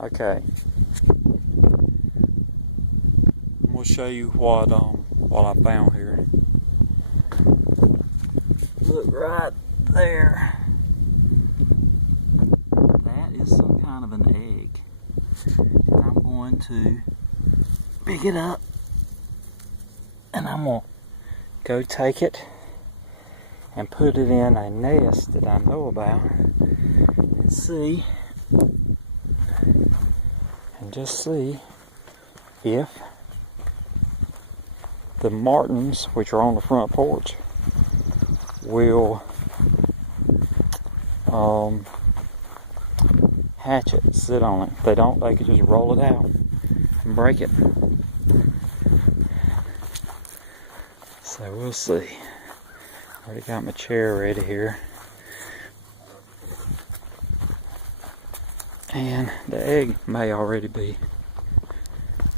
Okay. I'm gonna show you what I found here. Look right there. That is some kind of an egg. And I'm going to pick it up and I'm gonna go take it and put it in a nest that I know about and see, and just see if the martins, which are on the front porch, will hatch it, sit on it. If they don't, they could just roll it out and break it. So we'll see. Already got my chair ready here. And the egg may already be,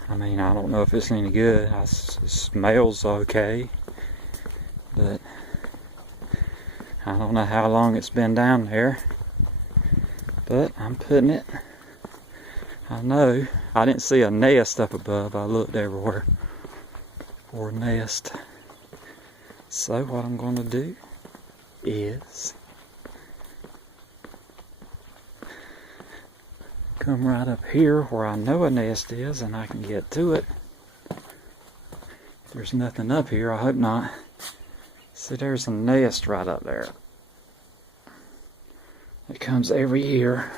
I mean, I don't know if it's any good. It smells okay, but I don't know how long it's been down there. But I'm putting it. I know I didn't see a nest up above. I looked everywhere for a nest. So what I'm going to do is come right up here where I know a nest is and I can get to it. There's nothing up here, I hope not. See, there's a nest right up there. It comes every year.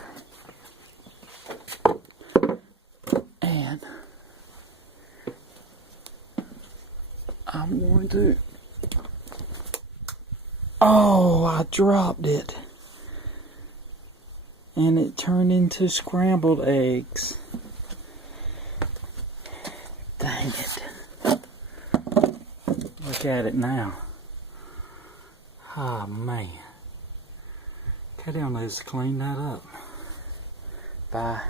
And I'm going to... Oh, I dropped it. And it turned into scrambled eggs. Dang it. Look at it now. Oh, man. Cut down those to clean that up. Bye.